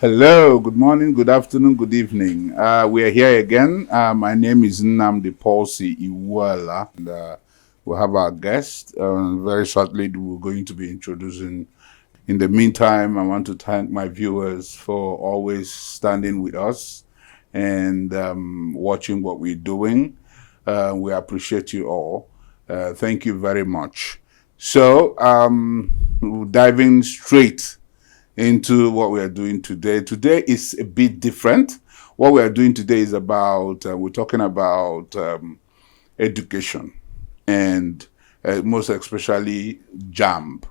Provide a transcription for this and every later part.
Hello, good morning, good afternoon, good evening. We are here again. My name is Nnamdi Chibueze, and we have our guest. Very shortly, we're going to be introducing. In the meantime, I want to thank my viewers for always standing with us and watching what we're doing. We appreciate you all. Thank you very much. So, diving straight into what we are doing today. Today is a bit different. What we are doing today is about, we're talking about education and most especially JAMB.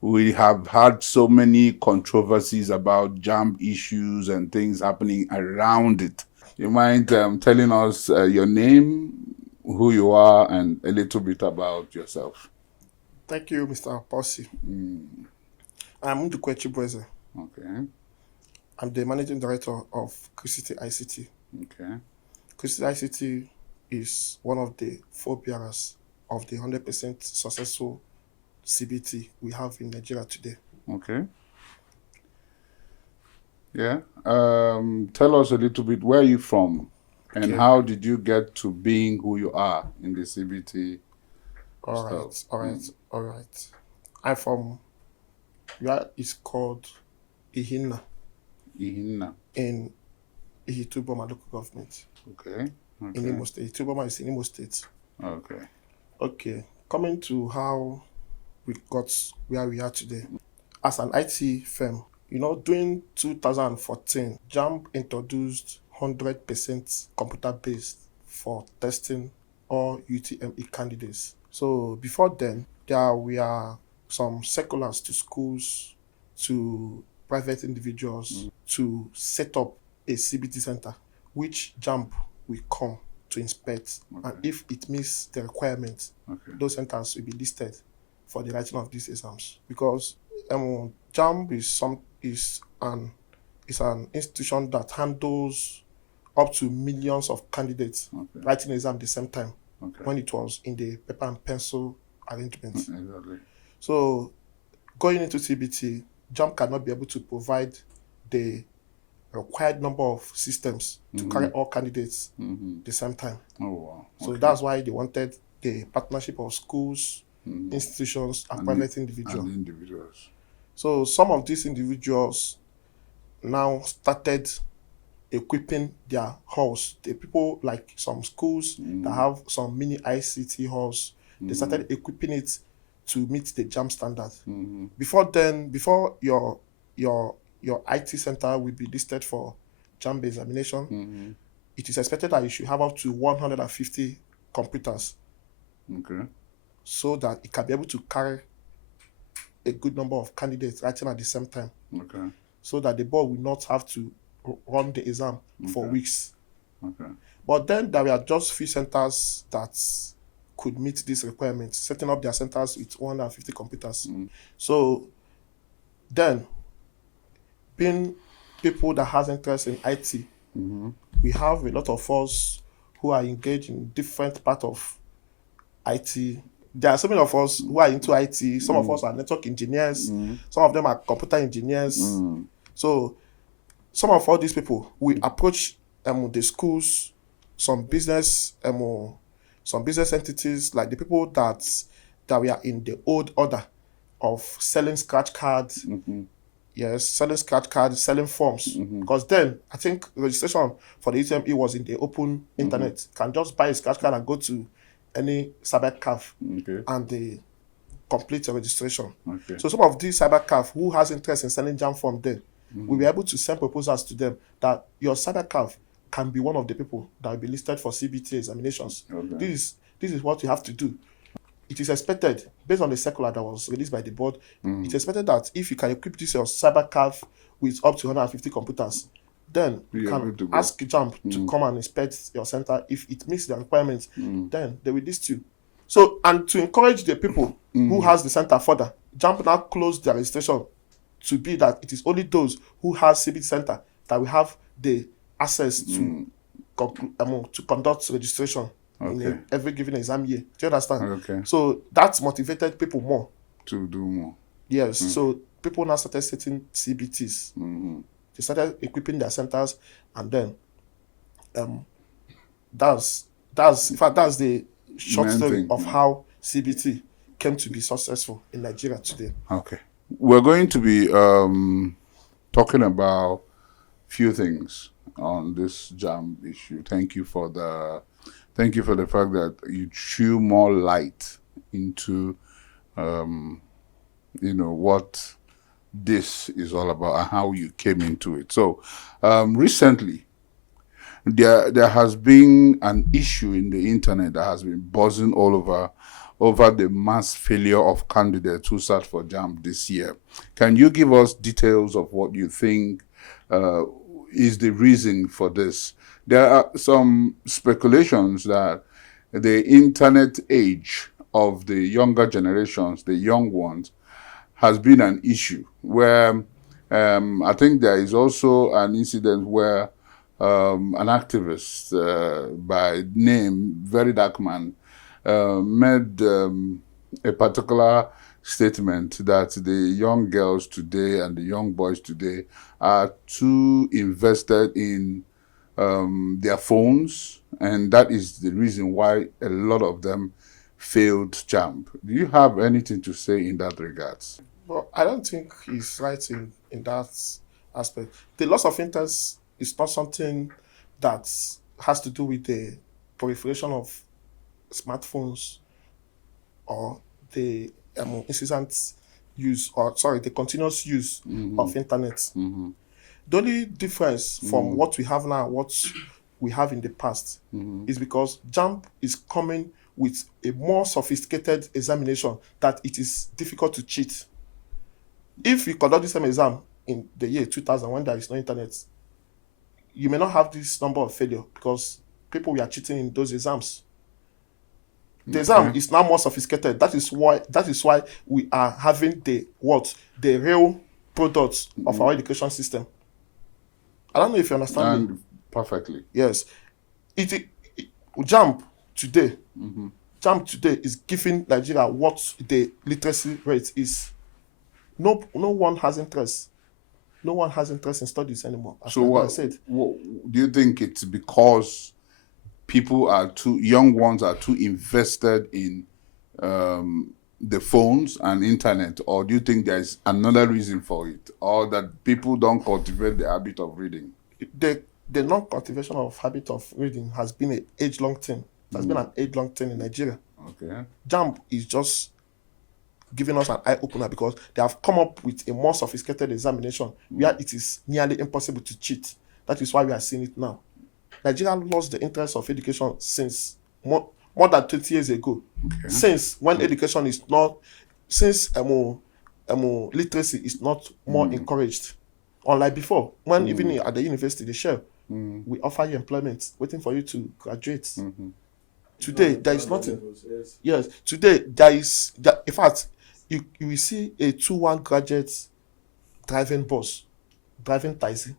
We have had so many controversies about JAMB issues and things happening around it. You mind telling us your name, who you are, and a little bit about yourself? Thank you, Mr. Possi. I'm Ndukwe Chibueze. Okay. I'm the managing director of City ICT. Okay. City ICT is one of the forebearers of the 100% successful CBT we have in Nigeria today. Okay. Yeah. Tell us a little bit, where are you from? And how did you get to being who you are in the CBT? All right. I'm from where it's called Ihinna. Ihinna. In Ihituboma local government. Okay. In Imo State. Ihituboma is in Imo State. Okay. Okay. Coming to how we got where we are today. As an IT firm, during 2014, JAMB introduced 100% computer-based for testing all UTME candidates. So before then, there were some circulars to schools, to private individuals, to set up a CBT center, which JAMB will come to inspect. And if it meets the requirements, those centers will be listed for the writing of these exams. Because JAMB is an institution that handles up to millions of candidates writing exam at the same time when it was in the paper and pencil arrangement. Exactly. So going into CBT, JAMB cannot be able to provide the required number of systems to carry all candidates at the same time. Oh, wow. So that's why they wanted the partnership of schools, institutions, and private individuals. So some of these individuals now started equipping their halls. The people, like some schools that have some mini ICT halls, they started equipping it to meet the JAMB standard. Before your IT center will be listed for JAMB examination, it is expected that you should have up to 150 computers. Okay. So that it can be able to carry a good number of candidates writing at the same time. Okay. So that the board will not have to run the exam for weeks. Okay. But then there were just few centers that could meet these requirements, setting up their centers with 150 computers. So then, being people that has interest in IT, we have a lot of us who are engaged in different part of IT. There are so many of us who are into IT. Some of us are network engineers. Some of them are computer engineers. So some of all these people, we approach the schools, some business entities, like the people that were in the old order of selling scratch cards. Yes, selling scratch cards, selling forms. Because then, I think registration for the UTME was in the open internet. You can just buy a scratch card and go to any cyber cafe and they complete your registration. So some of these cyber cafe who has interest in selling JAMB form then, we were able to send proposals to them that your cyber cafe can be one of the people that will be listed for CBT examinations. This is what you have to do. It is expected, based on the circular that was released by the board, it's expected that if you can equip this your cyber cafe with up to 150 computers, then you can ask JAMB to come and inspect your center. If it meets the requirements, then they will list you. So, and to encourage the people who has the center further, JAMB now closed their registration to be that it is only those who has CBT center that will have the access to conduct registration in every given exam year. Do you understand? So that motivated people more to do more. Yes. So people now started setting CBTs. They started equipping their centers, and then that's in fact that's the short Main story thing, of yeah. how CBT came to be successful in Nigeria today. Okay. We're going to be talking about few things on this JAMB issue. Thank you for the fact that you threw more light into what this is all about and how you came into it. So recently there has been an issue in the internet that has been buzzing all over the mass failure of candidates who sat for JAMB this year. Can you give us details of what you think is the reason for this? There are some speculations that the internet age of the younger generations, the young ones, has been an issue where I think there is also an incident where an activist by name, very dark man, made a particular statement that the young girls today and the young boys today are too invested in their phones, and that is the reason why a lot of them failed JAMB. Do you have anything to say in that regards? Well, I don't think he's right in that aspect. The loss of interest is not something that has to do with the proliferation of smartphones or the incessant use, or sorry, the continuous use of internet. The only difference from what we have now, what we have in the past, is because JAMB is coming with a more sophisticated examination that it is difficult to cheat. If you conduct the same exam in the year 2000 when there is no internet, you may not have this number of failure because people were cheating in those exams. The exam is now more sophisticated. That is why we are having the real products of our education system. I don't know if you understand me. Perfectly. Yes. JAMB today is giving Nigeria what the literacy rate is. No one has interest. No one has interest in studies anymore. So what I said. Do you think it's because young ones are too invested in the phones and internet, or do you think there's another reason for it, or that people don't cultivate the habit of reading? The non-cultivation of habit of reading has been an age-long thing. It has been an age-long thing in Nigeria. Okay. JAMB is just giving us an eye-opener because they have come up with a more sophisticated examination where it is nearly impossible to cheat. That is why we are seeing it now. Nigeria lost the interest of education since more than 20 years ago. Okay. Since when education is not, since literacy is not more encouraged. Unlike before, when even at the university, they share, we offer you employment, waiting for you to graduate. Today, there is nothing. Yes, today, in fact, you will see a 2-1 graduate driving bus, driving taxi.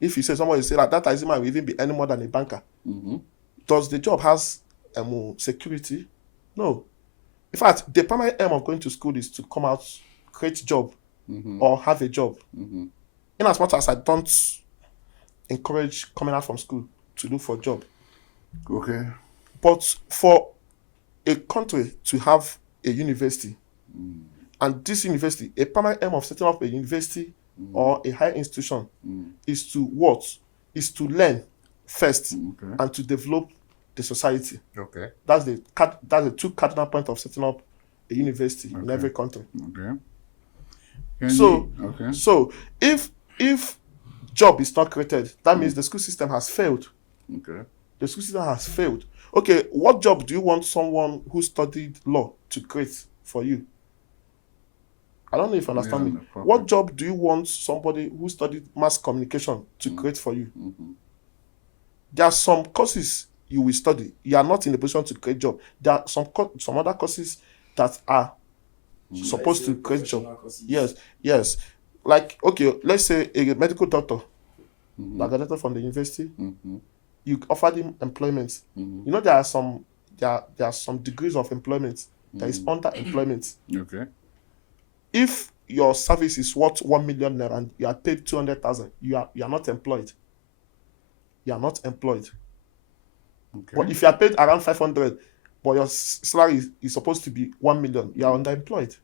If you say somebody say that taxi man will even be any more than a banker, does the job has security? No. In fact, the primary aim of going to school is to come out, create job, or have a job. In as much as I don't encourage coming out from school to look for a job. Okay. But for a country to have a university, and this university, a primary aim of setting up a university or a higher institution is to what? Is to learn first and to develop the society. Okay. That's the two cardinal points of setting up a university in every country. Okay. So if job is not created, that means the school system has failed. Okay. The school system has failed. Okay, what job do you want someone who studied law to create for you? I don't know if you understand me. What job do you want somebody who studied mass communication to create for you? There are some courses you will study. You are not in a position to create job. There are some other courses that are supposed to create job. Yes. Like, okay, let's say a medical doctor that graduated from the university. You offered him employment. You know, there are some degrees of employment. There is underemployment. Okay. If your service is worth 1 million naira and you are paid 200,000, you are not employed. You are not employed. Okay. But if you are paid around 500, but your salary is supposed to be 1 million, you are underemployed.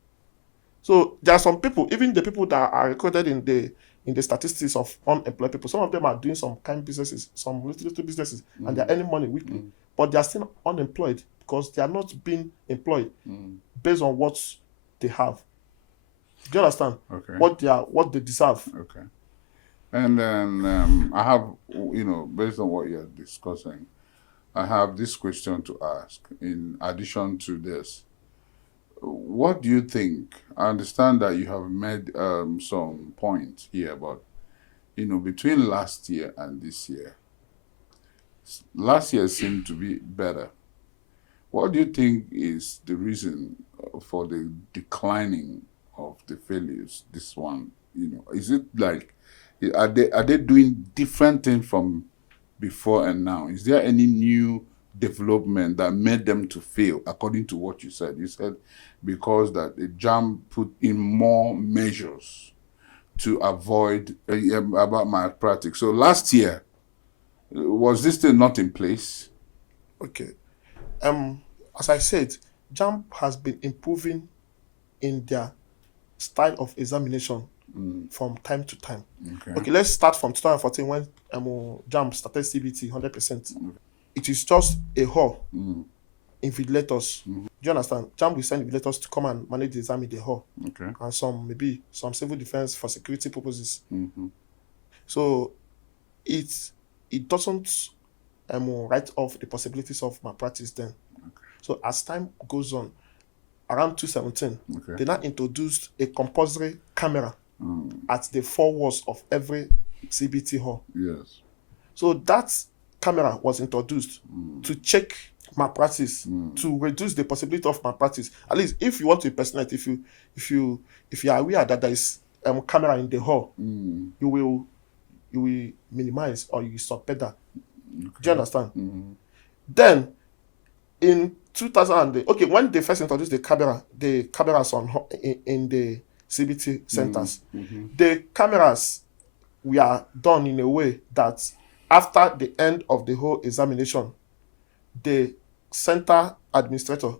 So there are some people, even the people that are recorded in the statistics of unemployed people, some of them are doing some kind businesses, some little businesses, and they're earning money weekly, but they are still unemployed because they are not being employed based on what they have. Do you understand? Okay. What they deserve. Okay. And then I have, based on what you're discussing, I have this question to ask in addition to this. What do you think? I understand that you have made some points here, but, between last year and this year, last year seemed to be better. What do you think is the reason for the declining of the failures, this one? Is it like, are they doing different things from before and now? Is there any new development that made them to fail, according to what you said? You said because that the JAMB put in more measures to avoid about malpractice. So last year, was this still not in place? Okay. As I said, JAMB has been improving in their style of examination from time to time. Okay, let's start from 2014 when JAMB started CBT 100%. It is just a hall invigilators. Do you understand? JAMB will send invigilators to come and manage the exam in the hall. Okay. And maybe some civil defense for security purposes. So it doesn't write off the possibilities of malpractice then. So as time goes on, around 2017, they now introduced a compulsory camera at the 4 walls of every CBT hall. Yes. So that camera was introduced to check malpractice, to reduce the possibility of malpractice. At least if you want to impersonate, if you are aware that there is camera in the hall, you will minimize or you will subped that. Do you understand? Then in 2000, when they first introduced the cameras in the CBT centers, the cameras were done in a way that after the end of the whole examination, the center administrator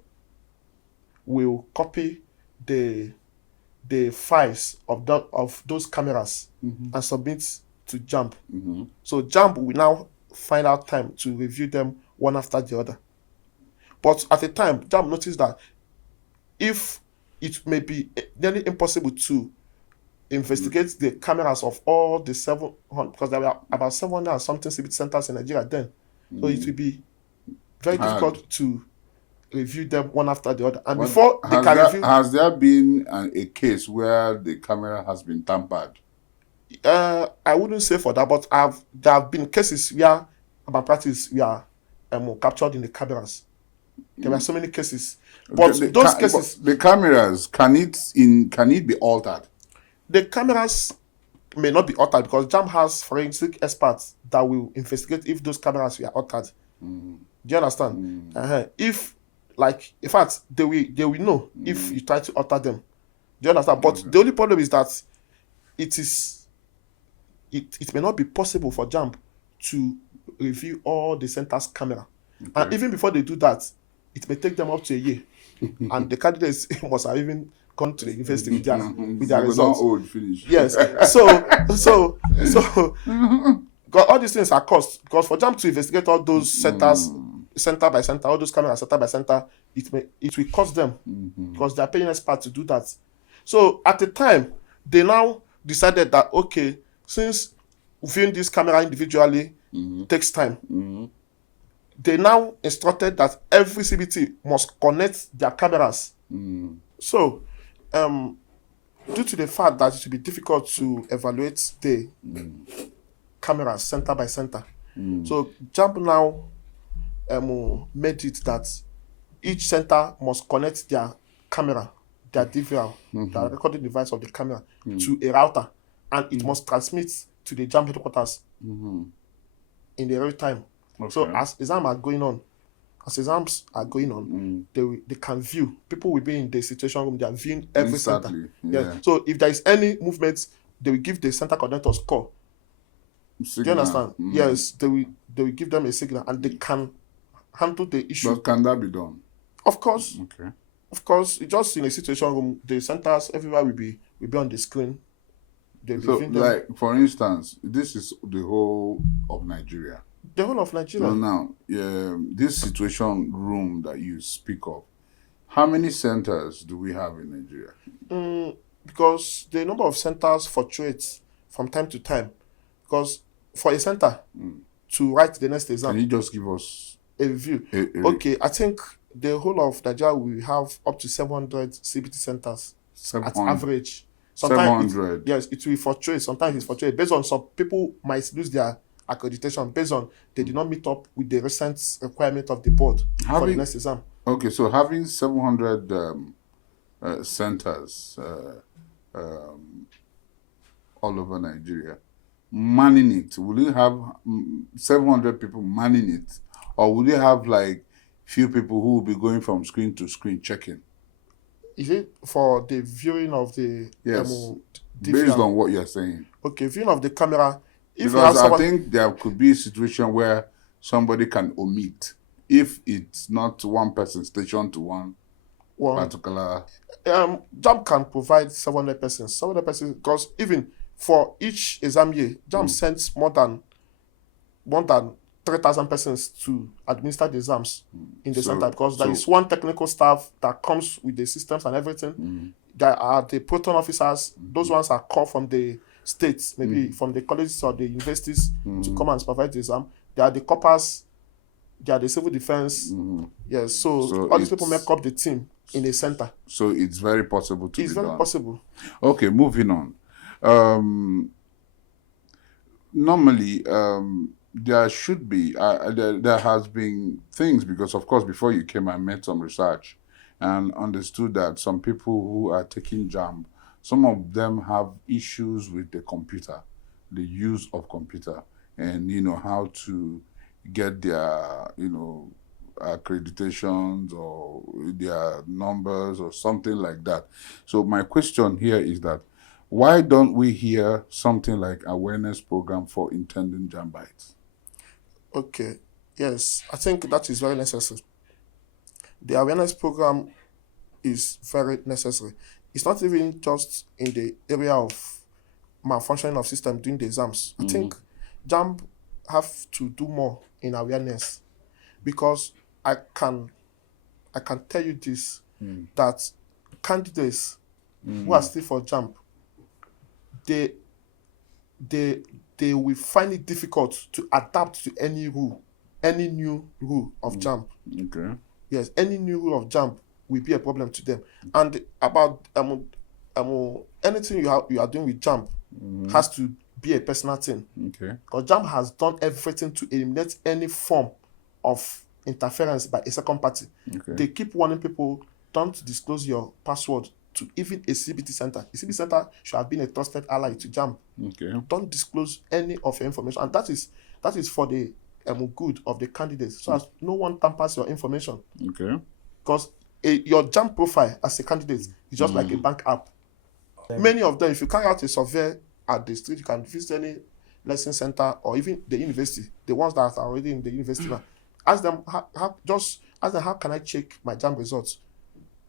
will copy the files of those cameras and submit to JAMB. So JAMB will now find out time to review them one after the other. But at the time, JAMB noticed that if it may be nearly impossible to investigate the cameras of all the 700, because there were about 700 and something CBT centers in Nigeria then, so it will be very difficult to review them one after the other. And before they can review... Has there been a case where the camera has been tampered? I wouldn't say for that, but there have been cases where malpractice were captured in the cameras. There were so many cases, but those cases, the cameras, can it be altered? The cameras may not be altered because JAMB has forensic experts that will investigate if those cameras were altered. Do you understand? If, in fact, they will know if you try to alter them. Do you understand? But the only problem is that it may not be possible for JAMB to review all the center's camera. And even before they do that, it may take them up to a year. And the candidates must have even gone to the university with their results. Old, finish. Yes. So all these things are cost. Because for JAMB to investigate all those centers, center by center, all those cameras center by center, it will cost them because they are paying experts to do that. So at the time, they now decided that, okay, since viewing this camera individually takes time, they now instructed that every CBT must connect their cameras. So, due to the fact that it will be difficult to evaluate the cameras center by center, so JAMB now made it that each center must connect their camera, their DVR, the recording device of the camera, to a router, and it must transmit to the JAMB headquarters in the real time. So as exams are going on, as exams are going on, they can view. People will be in the situation room, they are viewing every center. Yeah. So if there is any movement, they will give the center coordinators call. Signal. Do you understand? Yes, they will give them a signal and they can handle the issue. But can that be done? Of course. Okay. Of course, just in a situation room, the centers everywhere will be on the screen. So, like for instance, this is the whole of Nigeria. The whole of Nigeria. So now, this situation room that you speak of, how many centers do we have in Nigeria? Because the number of centers fluctuates from time to time. Because for a center to write the next exam, can you just give us a view? Okay, I think the whole of Nigeria will have up to 700 CBT centers at average. Sometimes 700. Yes, it will fluctuate. Sometimes it fluctuates based on some people might lose their accreditation based on they did not meet up with the recent requirement of the board for the next exam. Okay, so having 700 centers all over Nigeria, manning it, will you have 700 people manning it, or will you have like few people who will be going from screen to screen checking? Is it for the viewing of the based on what you're saying? Okay, viewing of the camera. Because I think there could be a situation where somebody can omit if it's not one person stationed to one particular. JAMB can provide 700 persons. 700 persons, because even for each exam year, JAMB sends more than 3,000 persons to administer the exams in the center, because there is one technical staff that comes with the systems and everything. There are the proton officers. Those ones are called from the states, maybe from the colleges or the universities to come and supervise the exam. There are the corpers, there are the civil defense. Yes, so all these people make up the team in a center. So it's very possible to It's be very done. possible. Okay, moving on. Normally, there should be, there has been things, because of course before you came I made some research and understood that some people who are taking JAMB, some of them have issues with the computer, the use of computer, and how to get their accreditations or their numbers or something like that. So my question here is that why don't we hear something like awareness program for intending JAMBites? Okay, yes, I think that is very necessary. The awareness program is very necessary. It's not even just in the area of malfunctioning of system during the exams. I think JAMB have to do more in awareness, because I can tell you this, that candidates who are still for JAMB, they will find it difficult to adapt to any new rule of JAMB. Okay. Yes, any new rule of JAMB will be a problem to them. And about anything you are doing with JAMB has to be a personal thing. Okay. Because JAMB has done everything to eliminate any form of interference by a second party. Okay. They keep warning people, don't disclose your password to even a CBT center. A CBT center should have been a trusted ally to JAMB. Okay. Don't disclose any of your information, and that is for the good of the candidates, so as no one tampers your information. Okay. Because your JAMB profile as a candidate is just like a bank app. Many of them, if you carry out a survey at the street, you can visit any lesson center or even the university, the ones that are already in the university now. Ask them how can I check my JAMB results?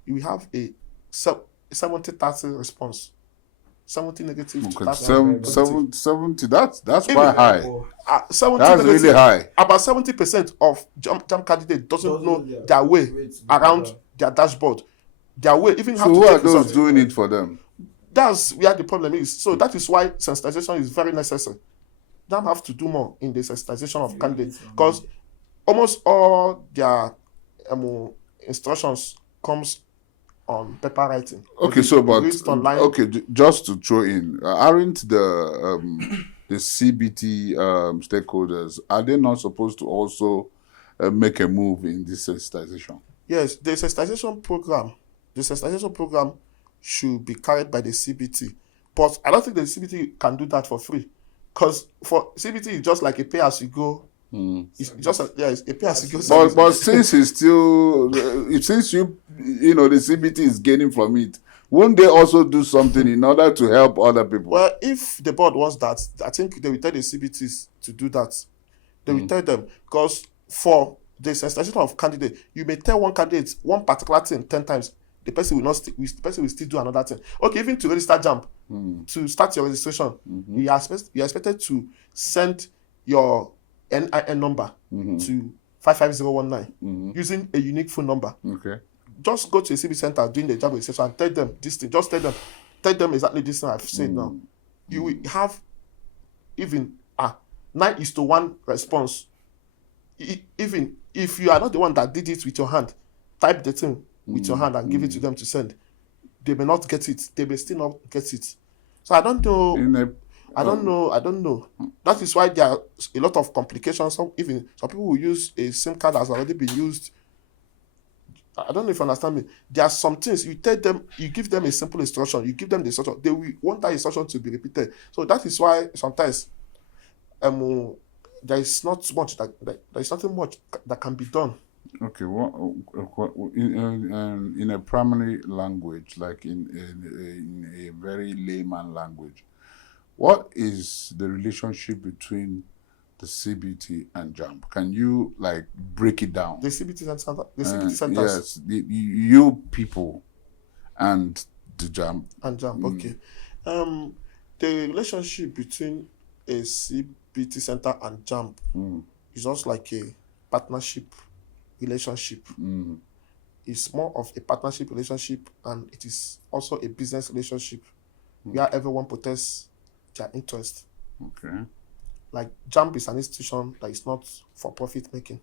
You will have a 70-30 response. 70 negative to 30 70, that's quite high. 70 that's negative, really high. About 70% of JAMB candidates doesn't know their way around their dashboard. Their way, even how to who check are those results. doing it for them? That's where the problem is. So that is why sensitization is very necessary. JAMB have to do more in the sensitization of candidates, because almost all their instructions comes on paper writing. Okay, just to throw in, aren't the CBT stakeholders, are they not supposed to also make a move in this sensitization? Yes, the sensitization program should be carried by the CBT, but I don't think the CBT can do that for free, because for CBT it's just like a pay-as-you-go It's just it's a pay as you go But service. but since it's still, since you know the CBT is gaining from it, won't they also do something in order to help other people? Well, if the board wants that, I think they will tell the CBTs to do that. They will tell them, because for the sensitization of candidate, you may tell one candidate one particular thing 10 times. The person will not. The person will still do another thing. Okay, even to register JAMB, to start your registration, you are expected to send your NIN number to 55019 using a unique phone number. Okay. Just go to a CB center doing the JAMB registration and tell them this thing. Just tell them exactly this thing I've said now. You will have even 9:1 response. Even if you are not the one that did it with your hand, type the thing with your hand and give it to them to send. They may not get it. They may still not get it. So I don't know. I don't know. That is why there are a lot of complications. Some people will use a SIM card that has already been used. I don't know if you understand me. There are some things you tell them, you give them a simple instruction, you give them the instruction, they will want that instruction to be repeated. So that is why sometimes there is not much there is nothing much that can be done. Okay, in a primary language, like in a very layman language, what is the relationship between the CBT and JAMB? Can you like break it down? The CBT centers. Yes, you people and the JAMB. And JAMB, okay. The relationship between a CBT center and JAMB is just like a partnership relationship. It's more of a partnership relationship, and it is also a business relationship where everyone protects their interest. Okay. Like JAMB is an institution that is not for profit making.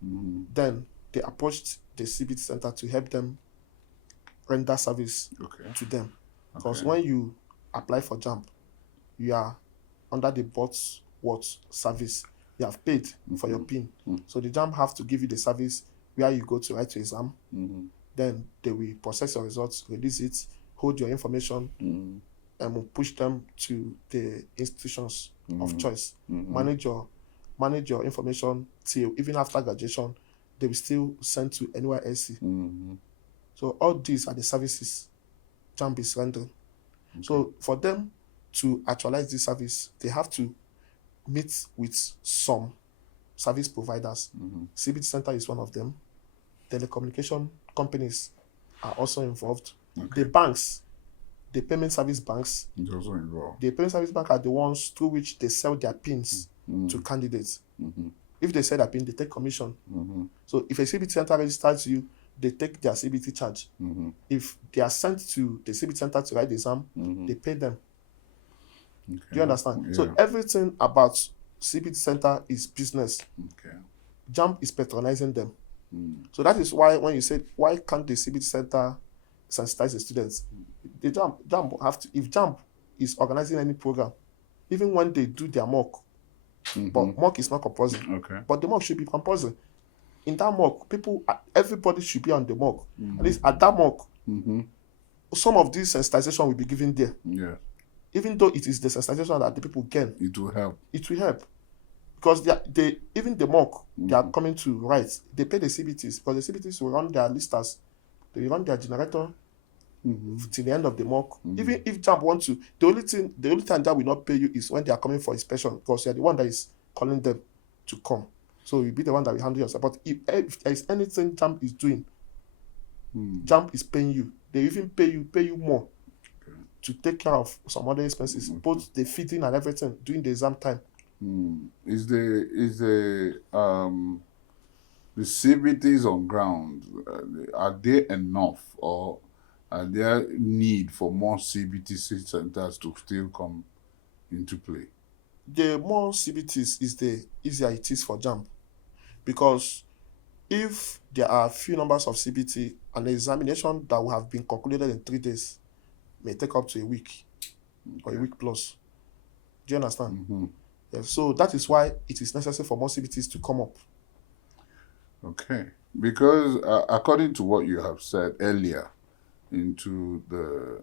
Then they approached the CBT center to help them render service to them. Because when you apply for JAMB, you are under the board's service. You have paid for your PIN. So the JAMB have to give you the service where you go to write your exam. Then they will process your results, release it, hold your information, and will push them to the institutions of choice. Manage your information till even after graduation, they will still send to NYSC. So all these are the services JAMB is rendering. So for them to actualize this service, they have to meet with some service providers. CBT Center is one of them. Telecommunication companies are also involved. The banks, the payment service banks, also involved. The payment service bank are the ones through which they sell their pins to candidates. If they sell their pin, they take commission. So if a CBT Center registers you, they take their CBT charge. If they are sent to the CBT Center to write the exam, they pay them. Do you understand? Yeah. So everything about CBT Center is business. JAMB is patronizing them. So that is why when you say, why can't the CBT Center sensitize the students? The JAMB have to, if JAMB is organizing any program, even when they do their mock, but mock is not compulsory. But the mock should be compulsory. In that mock, everybody should be on the mock. At least at that mock, some of this sensitization will be given there. Even though it is the sensitization that the people gain, it will help. It will help. Because they even the mock they are coming to write, they pay the CBTs, because the CBTs will run their listers, they will run their generator till the end of the mock. Even if JAMB wants to, the only time JAMB will not pay you is when they are coming for inspection, because you are the one that is calling them to come. So you'll be the one that will handle yourself. But if there is anything JAMB is doing, JAMB is paying you. They even pay you more to take care of some other expenses, both the feeding and everything during the exam time. Is the CBTs on ground, are they enough, or are there need for more CBT centers to still come into play? The more CBTs is the easier it is for JAMB, because if there are few numbers of CBT, an examination that will have been concluded in 3 days may take up to a week or a week plus. Do you understand? Yes. So that is why it is necessary for more CBTs to come up. Okay. Because according to what you have said earlier into the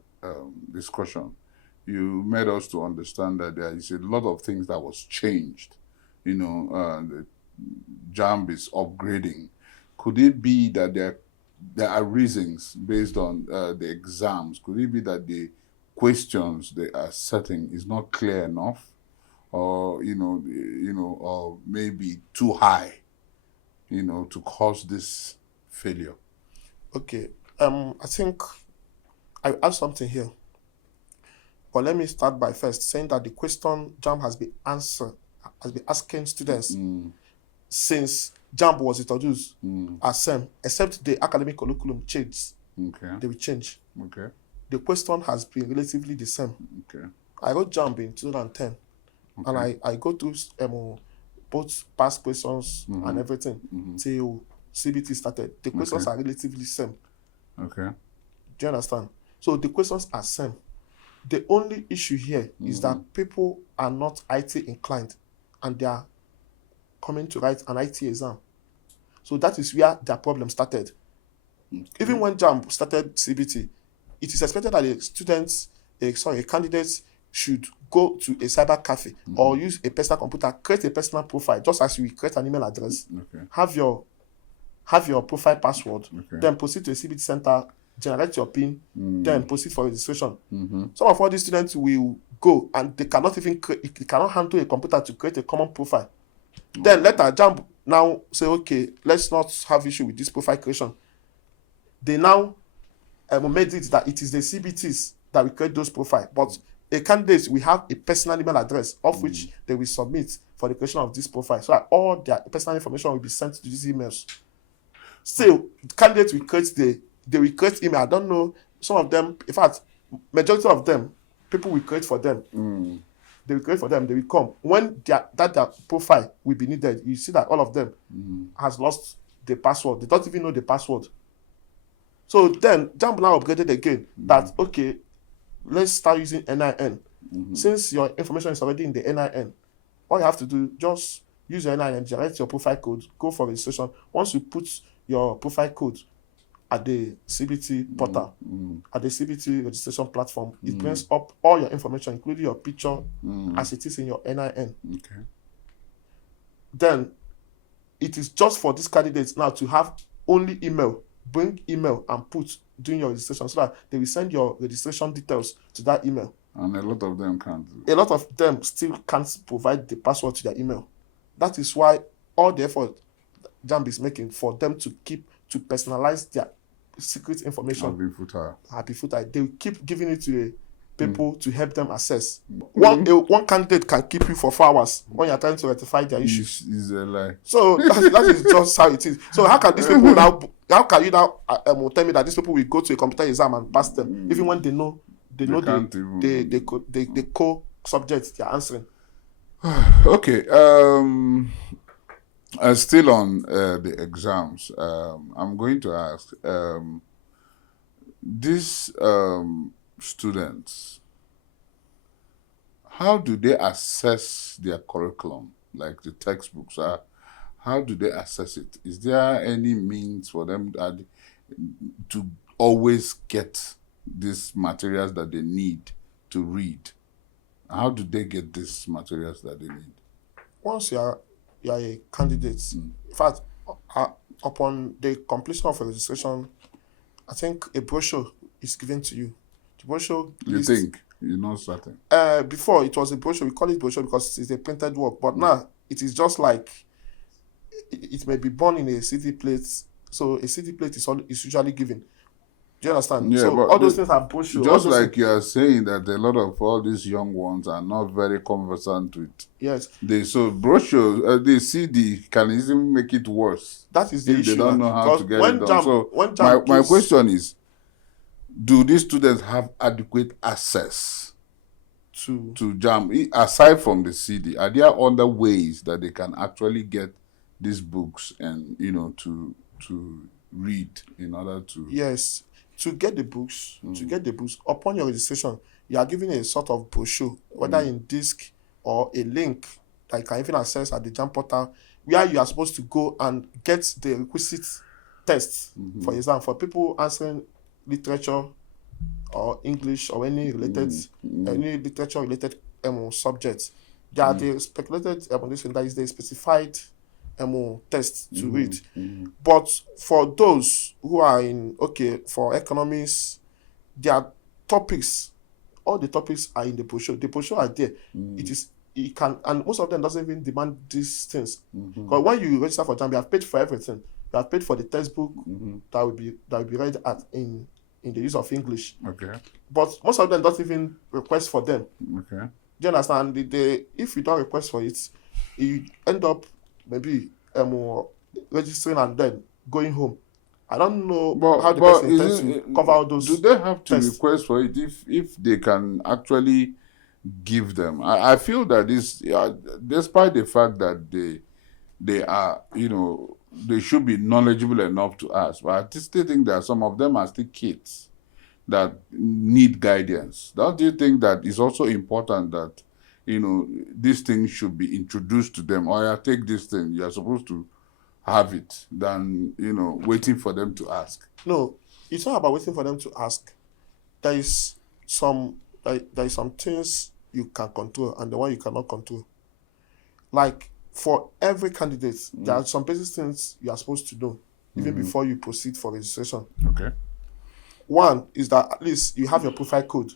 discussion, you made us to understand that there is a lot of things that was changed the JAMB is upgrading. Could it be that there are reasons based on the exams? Could it be that the questions they are setting is not clear enough, or or maybe too high, to cause this failure? Okay. I think I add something here. But let me start by first saying that the question JAMB has been asking students since JAMB was introduced as SEM, except the academic curriculum changed. Okay. They will change. Okay. The question has been relatively the same. Okay. I wrote JAMB in 2010, and I go through both past questions and everything till CBT started. The questions are relatively same. Okay. Do you understand? So the questions are same. The only issue here is that people are not IT inclined, and they are coming to write an IT exam. So that is where their problem started. Okay. Even when JAMB started CBT, it is expected that a candidate should go to a cyber cafe or use a personal computer, create a personal profile, just as you create an email address, have your profile password, then proceed to a CBT center, generate your PIN, then proceed for registration. Some of all these students will go and they cannot handle a computer to create a common profile. Then later JAMB now say, okay, let's not have issue with this profile creation. They now made it that it is the CBTs that will create those profiles, but a candidate will have a personal email address of which they will submit for the creation of this profile, so that all their personal information will be sent to these emails. Still, candidates will create email. I don't know, some of them, in fact, majority of them, people will create for them. They will create for them, they will come. When their profile will be needed, you see that all of them has lost the password. They don't even know the password. So then, JAMB now upgraded again that, okay, let's start using NIN. Since your information is already in the NIN, all you have to do, just use your NIN, generate your profile code, go for registration. Once you put your profile code at the CBT portal, at the CBT registration platform, it brings up all your information, including your picture, as it is in your NIN. Okay. Then, it is just for these candidates now to have only email. Bring email and put during your registration, so that they will send your registration details to that email. And a lot of them can't. A lot of them still can't provide the password to their email. That is why all the effort JAMB is making for them to personalize their secret information have been futile. They will keep giving it to people to help them access. One candidate can keep you for 4 hours when you're trying to rectify their issues. Is a lie. So that is just how it is. So how can these people now? How can you now tell me that these people will go to a computer exam and pass them, even when they know the core subjects they are answering? Okay. Still on the exams, I'm going to ask these students, how do they assess their curriculum, like the textbooks? How do they assess it? Is there any means for them to always get these materials that they need to read? How do they get these materials that they need? Once you are a candidate, in fact, upon the completion of a registration, I think a brochure is given to you. The brochure lists, you think? You're not certain? Before, it was a brochure. We call it brochure because it's a printed work. But now, it is just like, it may be born in a CD plate. So a CD plate is usually given. Do you understand? Yeah, so all those things are brochure. Just like you are saying that a lot of all these young ones are not very conversant with. Yes. So brochure, the CD can easily make it worse. That is the issue. They don't know how to get it done. So my question is, do these students have adequate access to JAMB? Aside from the CD, are there other ways that they can actually get these books and, to read in order to... Yes. To get the books, upon your registration, you are given a sort of brochure, whether in disc or a link that you can even access at the JAMB portal, where you are supposed to go and get the requisite tests. For example, for people answering literature or English or any related, any literature-related subjects, They speculated on this one that is the specified test to read. Mm-hmm. But for those who are for economics, their topics, all the topics are in the brochure. The brochure are there. It can, and most of them doesn't even demand these things. Because when you register for JAMB, you have paid for everything. You have paid for the textbook that will be read in the use of English. Okay. But most of them don't even request for them. Okay. Do you understand? If you don't request for it, you end up maybe registering and then going home. I don't know how the person intends to cover all those. Do they have to tests. request for it if they can actually give them? I feel that this, despite the fact that they are, they should be knowledgeable enough to ask, but I still think that some of them are still kids that need guidance. Don't you think that it's also important that, these things should be introduced to them? Or take this thing, you're supposed to have it, than, waiting for them to ask? No, it's not about waiting for them to ask. There is some things you can control and the one you cannot control. Like, for every candidate, there are some basic things you are supposed to know, even before you proceed for registration. Okay. One is that at least you have your profile code.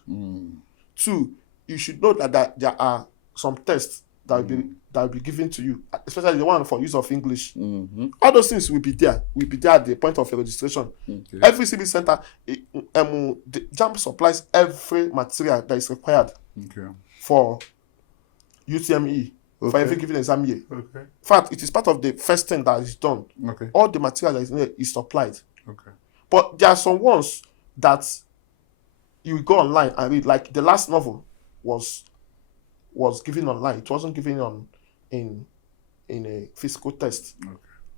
2, you should know that there are some tests that will be given to you, especially the one for use of English. All those things will be there. Will be there at the point of your registration. Okay. Every CB center, the JAMB supplies every material that is required for UTME, for every given exam year. Okay. In fact, it is part of the first thing that is done. Okay. All the material that is there is supplied. Okay. But there are some ones that you go online and read. Like the last novel was given online. It wasn't given in a physical test. Okay.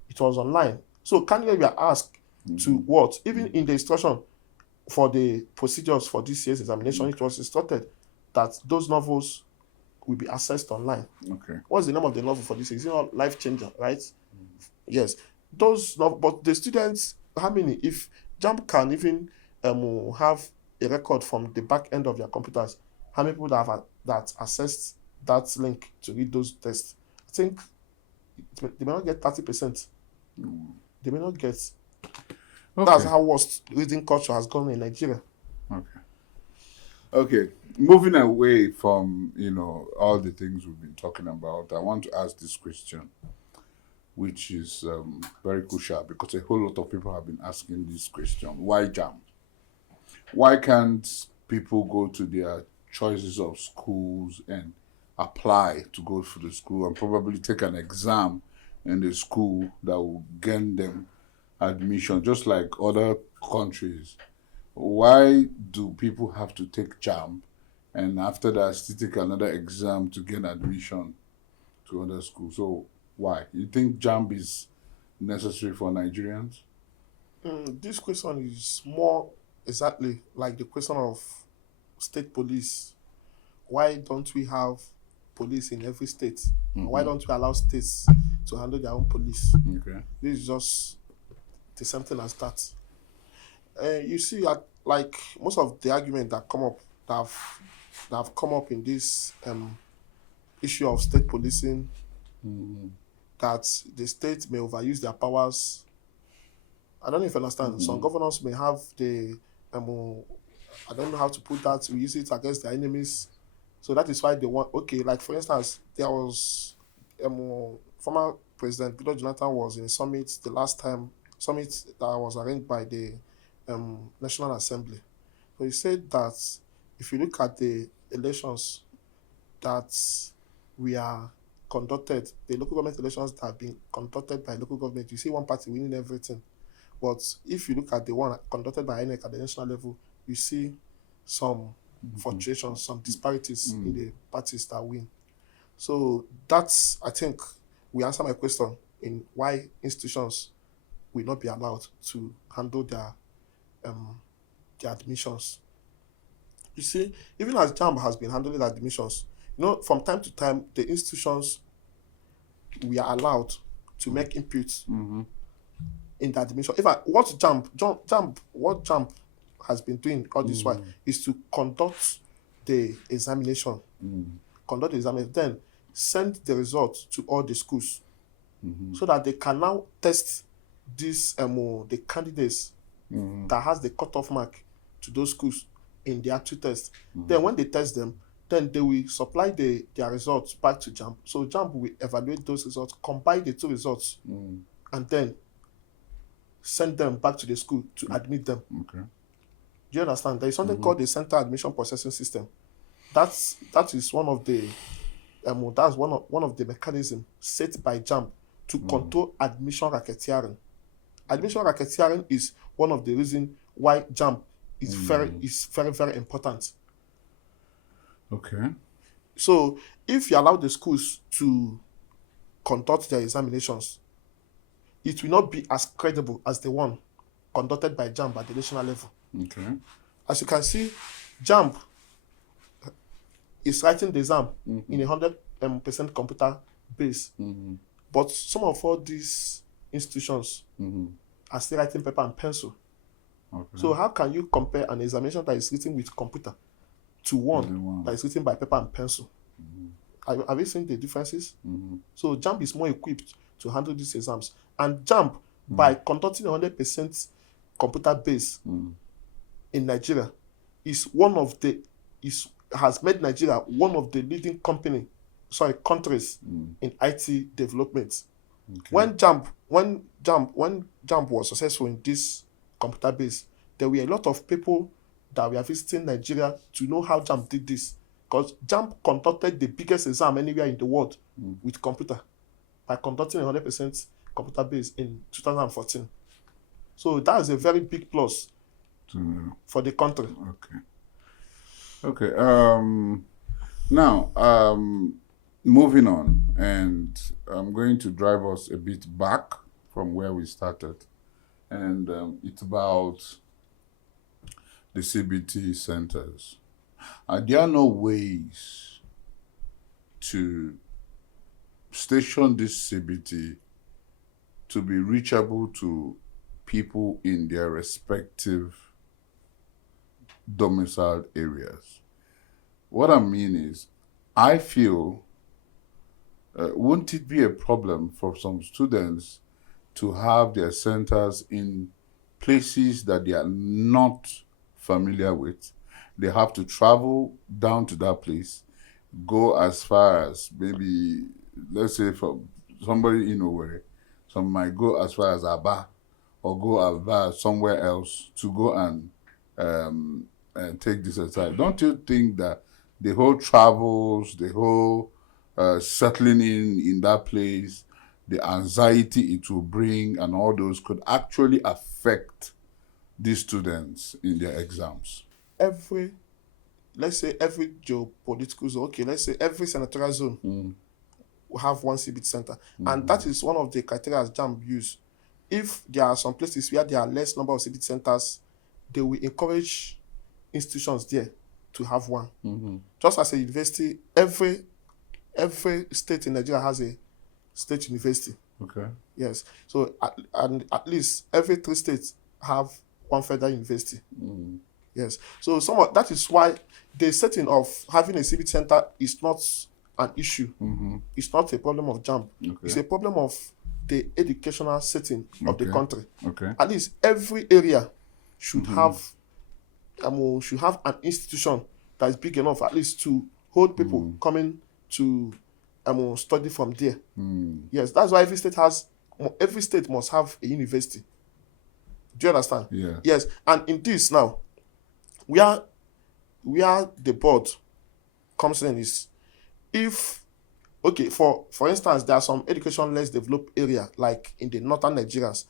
It was online. So candidates were asked to what? Even in the instruction for the procedures for this year's examination, it was instructed that those novels will be accessed online. Okay. What's the name of the novel for this year? Is it not Life Changer, right? Yes. Those novels, but the students, how many? If JAMB can even have a record from the back end of their computers, how many people that accessed that link to read those tests? I think they may not get 30%. They may not get. Okay. That's how worst reading culture has gone in Nigeria. Okay. Moving away from all the things we've been talking about, I want to ask this question, which is very crucial because a whole lot of people have been asking this question. Why JAMB? Why can't people go to their choices of schools and apply to go to the school and probably take an exam in the school that will gain them admission, just like other countries? Why do people have to take JAMB and after that still take another exam to gain admission to other schools? So why? You think JAMB is necessary for Nigerians? This question is more exactly like the question of state police. Why don't we have police in every state? Why don't we allow states to handle their own police? Okay. This is just the same thing as that. You see, like most of the arguments that come up, that have come up in this issue of state policing, that the state may overuse their powers. I don't know if you understand. Some governors may have I don't know how to put that. We use it against their enemies. So that is why they want. Okay, like for instance, there was former President Goodluck Jonathan was in a summit the last time summit that was arranged by the National Assembly. So he said that if you look at the elections that we are conducted, the local government elections that have been conducted by local government, you see one party winning everything. But if you look at the one conducted by INEC at the national level, you see some fluctuations, some disparities in the parties that win. So that's, I think, we answer my question in why institutions will not be allowed to handle their admissions. You see, even as JAMB has been handling their admissions, from time to time, the institutions, we are allowed to make inputs in the admission. What JAMB has been doing all this while is to conduct the examination. Conduct the examination. Then send the results to all the schools so that they can now test these the candidates that has the cutoff mark to those schools in their two tests. Then when they test them, then they will supply their results back to JAMB. So JAMB will evaluate those results, combine the two results, and then send them back to the school to admit them. Okay. Do you understand? There is something called the Center Admission Processing System. That is one of the that's one of the mechanisms set by JAMB to control admission racketeering. Admission racketeering is one of the reasons why JAMB is very, very important. Okay. So if you allow the schools to conduct their examinations, it will not be as credible as the one conducted by JAMB at the national level. Okay. As you can see, JAMB is writing the exam in 100% computer base. But some of all these institutions are still writing paper and pencil. Okay. So how can you compare an examination that is written with computer to one that is written by paper and pencil? Have you seen the differences? So JAMB is more equipped to handle these exams. And JAMB, by conducting 100% computer base in Nigeria, has made Nigeria one of the leading countries in IT development. Okay. When JAMB was successful in this computer base, there were a lot of people that were visiting Nigeria to know how JAMB did this, because JAMB conducted the biggest exam anywhere in the world with computer by conducting 100% computer base in 2014. So that is a very big plus for the country. Okay. Now, moving on, and I'm going to drive us a bit back from where we started, and it's about the CBT centers. There are no ways to station this CBT to be reachable to people in their respective domiciled areas. What I mean is, I feel, wouldn't it be a problem for some students to have their centers in places that they are not familiar with? They have to travel down to that place, go as far as maybe, let's say for somebody in Owerri, some might go as far as Aba, or go Aba somewhere else to go and take this aside. Don't you think that the whole travels, the whole settling in that place, the anxiety it will bring and all those could actually affect these students in their exams? Let's say every geopolitical zone, let's say every senatorial zone will have one CBT center. And that is one of the criteria JAMB use. If there are some places where there are less number of CBT centers, they will encourage institutions there to have one. Just as a university, every state in Nigeria has a state university. Okay. Yes. So at least every 3 states have one federal university. Yes. So that is why the setting of having a CBT center is not an issue. It's not a problem of JAMB. Okay. It's a problem of the educational setting of the country. Okay. At least every area should have an institution that is big enough at least to hold people coming to study from there. Yes, that's why every state must have a university. Do you understand? Yeah. Yes, and in this now, where the board comes in is, if for instance, there are some education less developed area like in the northern Nigerians.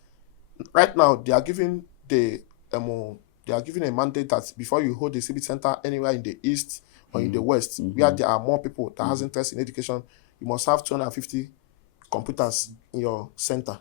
Right now, they are giving a mandate that before you hold a CBT center anywhere in the east or in the west, where there are more people that has interest in education, you must have 250 computers in your center.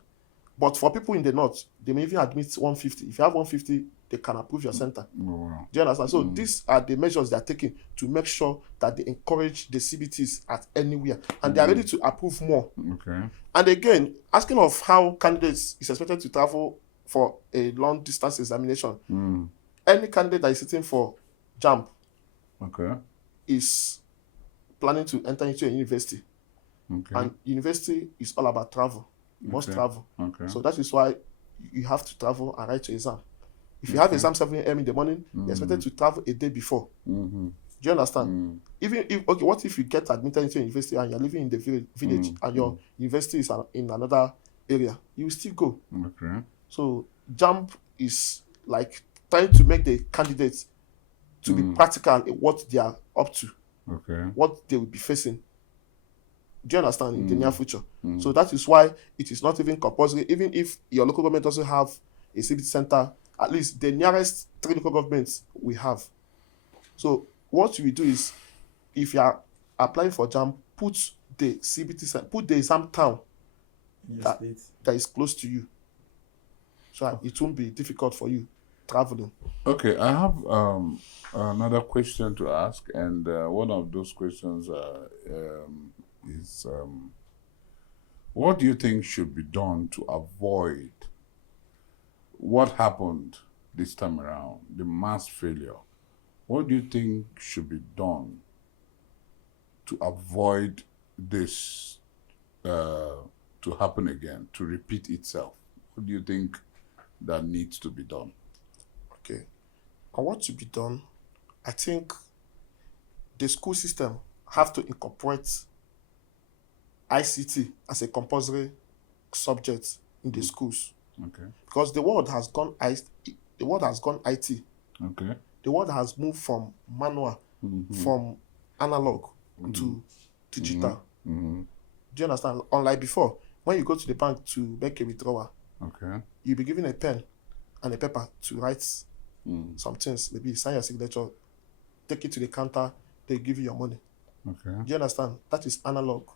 But for people in the north, they may even admit 150. If you have 150, they can approve your center. Oh, wow. Do you understand? So these are the measures they are taking to make sure that they encourage the CBTs at anywhere, and they are ready to approve more. Okay. And again, asking of how candidates is expected to travel for a long distance examination. Any candidate that is sitting for JAMB Okay. is planning to enter into a university. Okay. And university is all about travel. You must travel. Okay. So that is why you have to travel and write your exam. If you have exam 7 a.m. in the morning, you're expected to travel a day before. Do you understand? Even if, okay, what if you get admitted into a university and you're living in the village and your university is in another area? You will still go. Okay. So JAMB is like trying to make the candidates to be practical in what they are up to, what they will be facing. Do you understand? In the near future. So that is why it is not even compulsory. Even if your local government doesn't have a CBT center, at least the nearest 3 local governments we have. So what we do is, if you are applying for JAMB, put the CBT center, put the exam town that is close to you, so it won't be difficult for you traveling. Okay, I have another question to ask, and one of those questions is, what do you think should be done to avoid what happened this time around, the mass failure? What do you think should be done to avoid this to happen again, to repeat itself? What do you think that needs to be done? Okay. And what to be done, I think the school system have to incorporate ICT as a compulsory subject in the schools. Okay. Because the world has gone IT. Okay. The world has moved from manual, from analog to digital. Do you understand? Unlike before, when you go to the bank to make a withdrawal, you'll be given a pen and a paper to write some things, maybe sign your signature, take it to the counter, they give you your money. Do you understand? That is analog.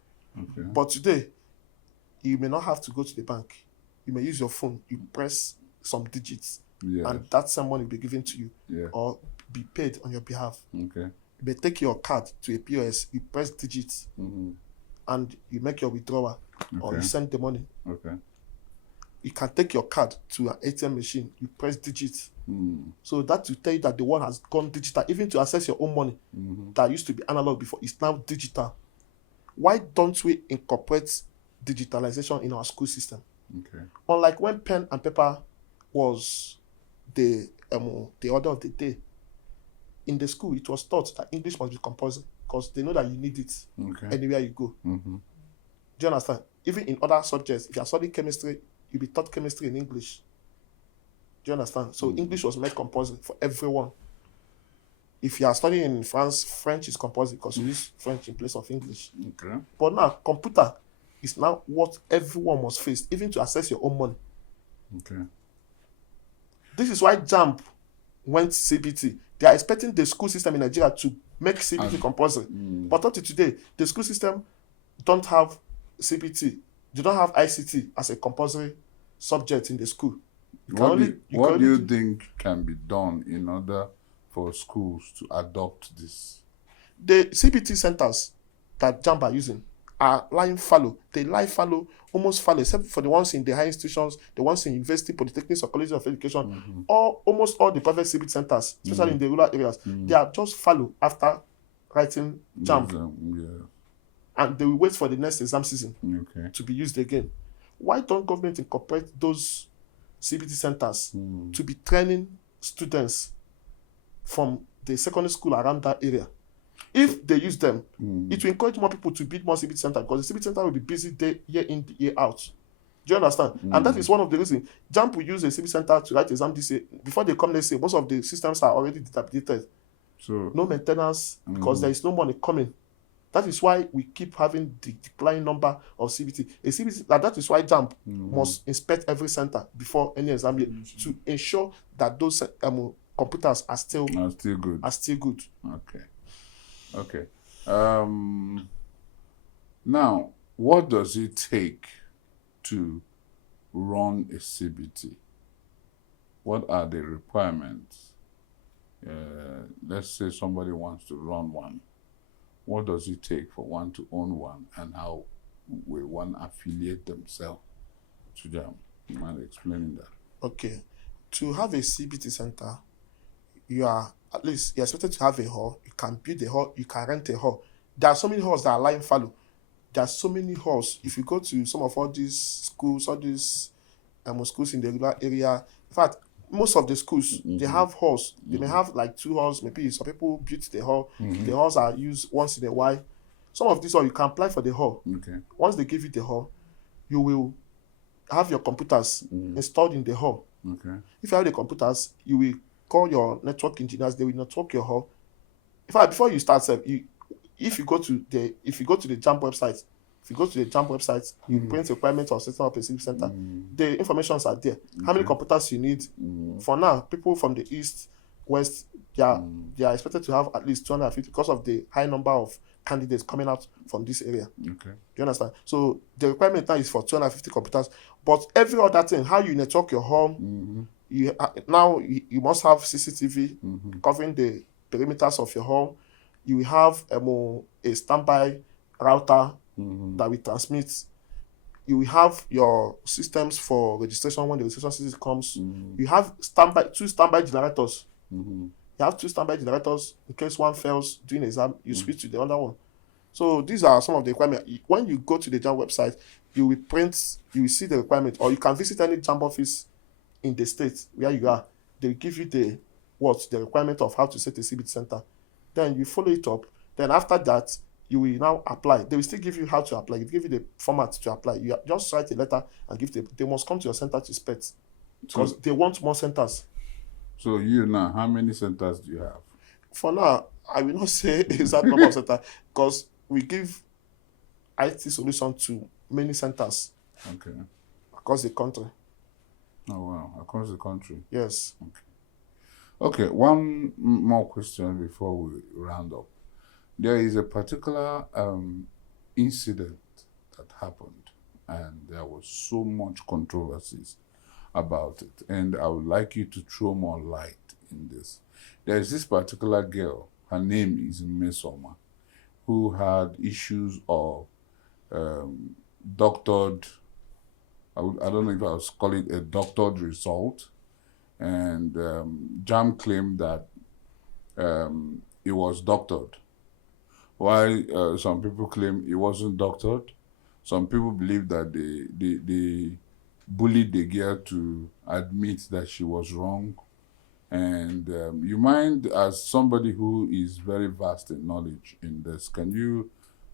But today, you may not have to go to the bank. You may use your phone. You press some digits, and that same money will be given to you, or be paid on your behalf. You may take your card to a POS. You press digits, and you make your withdrawal, or you send the money. You can take your card to an ATM machine. You press digits. So that will tell you that the world has gone digital. Even to access your own money that used to be analog before is now digital. Why don't we incorporate digitalization in our school system? Unlike when pen and paper was the order of the day, in the school it was taught that English must be compulsory because they know that you need it anywhere you go. Do you understand? Even in other subjects, if you are studying chemistry, you'll be taught chemistry in English. Do you understand? So English was made compulsory for everyone. If you are studying in France, French is compulsory because you use French in place of English. But now, computer is now what everyone must face, even to access your own money. This is why JAMB went CBT. They are expecting the school system in Nigeria to make CBT compulsory. But up to today, the school system don't have CBT. They don't have ICT as a compulsory subject in the school. What do you think can be done in order for schools to adopt this? The CBT centers that JAMB are using are lying fallow. They lie fallow, almost fallow, except for the ones in the high institutions, the ones in university, polytechnics, or colleges of education, or almost all the private CBT centers, especially in the rural areas. They are just fallow after writing JAMB. And they will wait for the next exam season to be used again. Why don't government incorporate those CBT centers to be training students from the secondary school around that area? If they use them, it will encourage more people to build more CBT centers because the CBT center will be busy year in, year out. Do you understand? And that is one of the reasons JAMB will use a CBT center to write exam this year. Before they come next year, most of the systems are already dilapidated. So no maintenance because there is no money coming. That is why we keep having the declining number of CBT. That is why JAMB must inspect every center before any exam year to ensure that those computers are still good. Okay. Now, what does it take to run a CBT? What are the requirements? Let's say somebody wants to run one. What does it take for one to own one, and how will one affiliate themselves to JAMB? You mind explaining that? Okay. To have a CBT center, you're expected to have a hall. You can build a hall, you can rent a hall. There are so many halls that are lying fallow. there are so many halls. If you go to some of all these schools, all these schools in the rural area, in fact, most of the schools, they have halls. They may have like 2 halls, maybe some people built the hall. The halls are used once in a while. Some of these halls, you can apply for the hall. Okay. Once they give you the hall, you will have your computers installed in the hall. Okay. If you have the computers, you will call your network engineers. They will network your hall. In fact, before you start, if you go to the JAMB website, you print requirements of setting up a civic center. The informations are there. How many computers you need? For now, people from the east, west, they are expected to have at least 250 because of the high number of candidates coming out from this area. Okay. Do you understand? So the requirement now is for 250 computers. But every other thing, how you network your home, you must have CCTV covering the perimeters of your home. You will have a standby router that will transmit. You will have your systems for registration when the registration season comes. You have two standby generators. You have 2 standby generators in case one fails during exam. You switch to the other one. So these are some of the requirements. When you go to the JAMB website, you will see the requirement, or you can visit any JAMB office in the state where you are. They will give you the requirement of how to set a CBT center. Then you follow it up. Then after that, you will now apply. They will still give you how to apply. They give you the format to apply. You just write a letter and give them. They must come to your center to inspect because they want more centers. So you now, how many centers do you have? For now, I will not say exact number of centers because we give IT solution to many centers. Okay. Across the country. Oh wow, across the country. Yes. Okay, one more question before we round up. There is a particular incident that happened, and there was so much controversies about it, and I would like you to throw more light in this. There is this particular girl, her name is Mesoma, who had issues of doctored, I don't know if I was call it a doctored result, and JAMB claimed that it was doctored. While some people claim it wasn't doctored, some people believe that they bullied the girl to admit that she was wrong. And you mind, as somebody who is very vast in knowledge in this, can you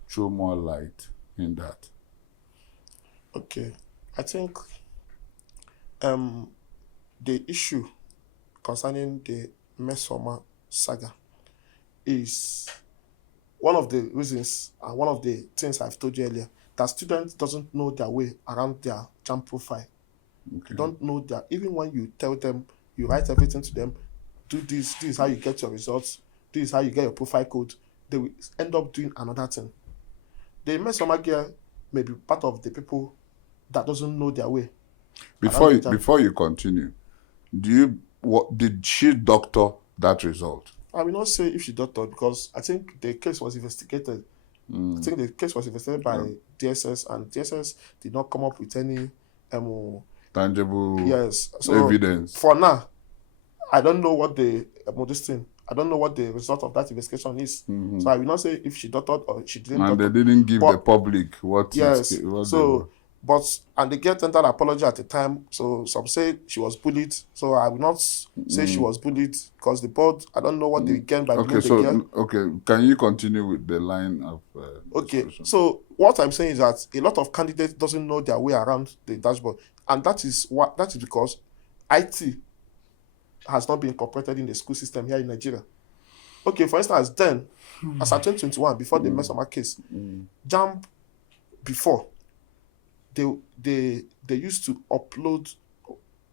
throw more light in that? Okay, I think the issue concerning the Mesoma saga is one of the reasons and one of the things I've told you earlier, that students doesn't know their way around their JAMB profile. Okay. They don't know that. Even when you tell them, you write everything to them, do this is how you get your results, this is how you get your profile code, they will end up doing another thing. The Mesoma girl may be part of the people that doesn't know their way. Before you continue, did she doctor that result? I will not say if she doctored because I think the case was investigated. I think the case was investigated by DSS, and DSS did not come up with any tangible so evidence. For now, I don't know what I don't know what the result of that investigation is. So I will not say if she doctored or she didn't. And they didn't give the public what. Yes. And the girl tendered apology at the time. So some say she was bullied. So I will not say she was bullied because the board, I don't know what they gain by bullying the girl. Okay, can you continue with the line of discussion? So what I'm saying is that a lot of candidates doesn't know their way around the dashboard. And that is because IT has not been incorporated in the school system here in Nigeria. Okay, for instance, then, as at 2021, before the Mesoma case, JAMB before, they used to upload